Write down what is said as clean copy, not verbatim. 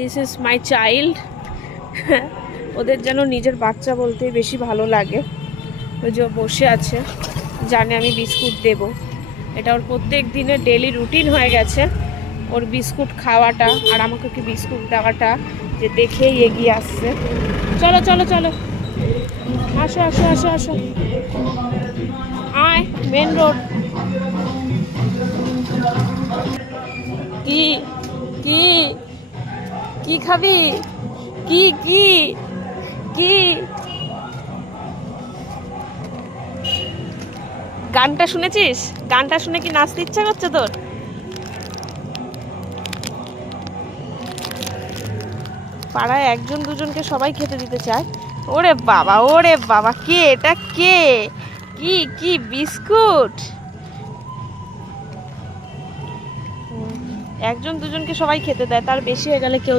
This is my child. ওদের যেন নিজের বাচ্চা বলতে বেশি ভালো লাগে। ওই যে বসে আছে, জানে আমি বিস্কুট দেব। এটা ওর প্রত্যেক দিনের ডেলি রুটিন হয়ে গেছে, ওর বিস্কুট খাওয়াটা আর আমাকে কি বিস্কুট দেওয়াটা, যে দেখেই এগিয়ে আসছে। চলো চলো চলো, আসো আসো আসো আসো, আয় মেন রোড। কি কি কি খাবি? কি কি কি? গানটা শুনেছিস? গানটা শুনে কি নাচতে ইচ্ছা করছে তোর? পাড়ায় একজন দুজনকে সবাই খেতে দিতে চায়। ওরে বাবা, ওরে বাবা, কে এটা? কে? কি কি বিস্কুট? একজন দুজনকে সবাই খেতে দেয়, তার বেশি হয়ে গেলে কেউ